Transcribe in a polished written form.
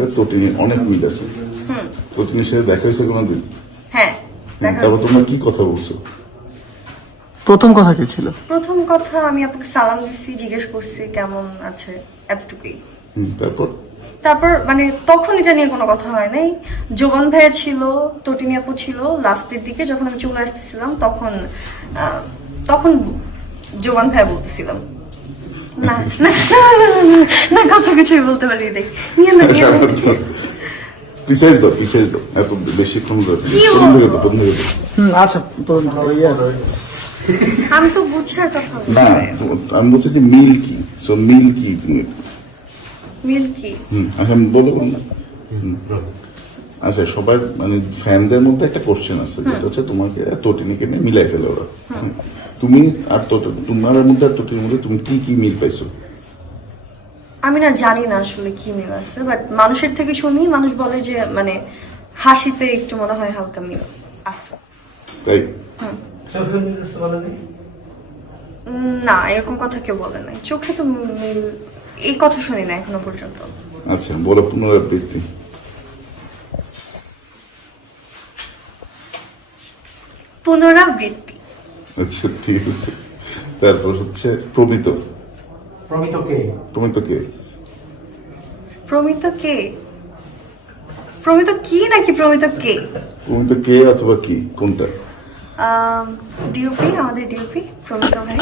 সাথে তটিনীর অনেক মিল আছে। তটিনীর সাথে দেখা হয়েছে কোনোদিন? হ্যাঁ, তারপর তোমরা কি কথা বলছো? প্রথম কথা কি ছিল? প্রথম কথা আমি আপনাকে সালাম দিচ্ছি, জিজ্ঞেস করছি কেমন আছে, এতটুকুই। তারপর মানে তখন এটা নিয়ে কোনো কথা হয় নাই। জোবান ভাইয়া ছিল, তটিনী আপু ছিল লাস্টের দিকে, যখন আমি চলে আসতেছিলাম তখন তখন জোবান ভাইয়া বলতেছিলাম। না না না কথা কিছুই বলতে পারি নাই। নিয়ে না প্রিসাইজ দাও এত বেশিক্ষণ আচ্ছা আমি তো বুঝার কথা না, আমি বলছি যে মিল কি, তুমি মিল কি আচ্ছা বলো না। আচ্ছা, সবার মানে ফ্যানদের মধ্যে একটা কোশ্চেন আছে, যেটা হচ্ছে তোমাকে তটিনীকে নিয়ে মিলাই ফেলে ওরা। তুমি আর তোমার মধ্যে আর তটিনীর মধ্যে তুমি কি মিল পাইছো? আমি না জানি না আসলে কি মিল আছে, বাট মানুষের থেকে শুনি, মানুষ বলে যে মানে হাসিতে একটু মনে হয় হালকা মিল আছে। তাই? না, এরকম কথা কেউ বলে নাই, চোখে তো মিল এই কথা শুনি না এখনো পর্যন্ত। আচ্ছা, বলো পুনরাবৃত্তি। পুনরাবৃত্তি। আচ্ছা, ঠিক আছে। তারপর হচ্ছে প্রমিত কে? প্রমিত কি নাকি প্রমিত কে? প্রমিত কে অথবা কি, কোনটা? ডিওপি, আমাদের ডিওপি প্রমিত ভাই।